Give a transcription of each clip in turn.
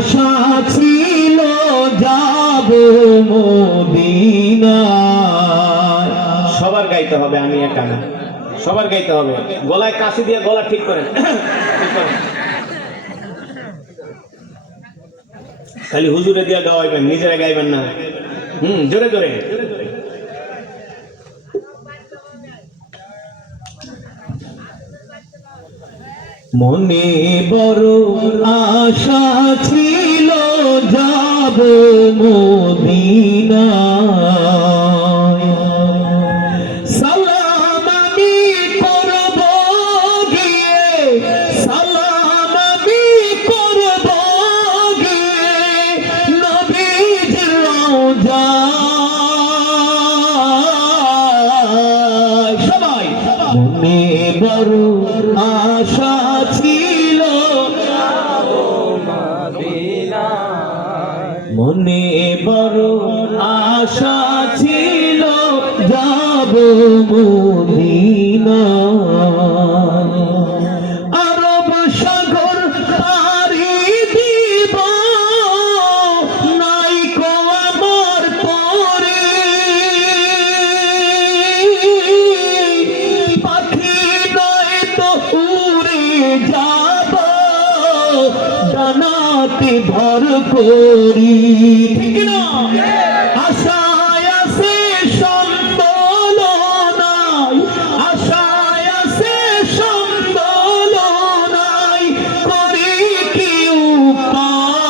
আশা ছিল যাব মদিনায়। সবার গাইতে হবে, আমি একা না, সবার গাইতে হবে। গলায় কাশি দিয়ে গলা ঠিক করেন, ঠিক করেন। খালি হুজুরে দিয়ে গাওয়াইবেন, নিজেরা গাইবেন না। জোরে জোরে। মনে বড় আশা ছিল যাব মদিনায়। সালাম আমি করব গিয়ে, সালাম আমি করব গিয়ে নবীজির রওজায়। সবাই মনে বড় আশা ছিল মনে বড় আশা ছিল যাব মদিনায়। আরব সাগর পাড়ি দিব নাই কো আমার তরে, পাখি নয় তো উড়ে যাব ডানাতে ভর করি। ঠিক না? আশায় আছে সম্বল নাই, আশায় আছে সম্বল নাই, করি কি উপায়।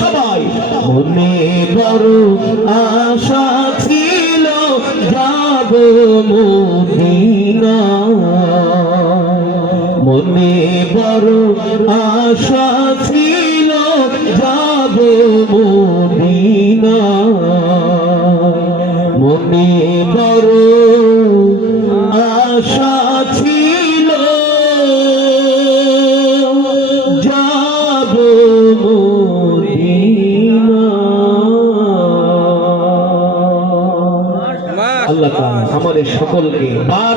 সবাই মনে বড় আশা ছিল যাব মদিনায়। মনে বড় আশা ছিল যাব মদিনায়। মনে বড় আশা ছিল যাব মদিনায়। আল্লাহ তাআলা আমাদের সকলকে বার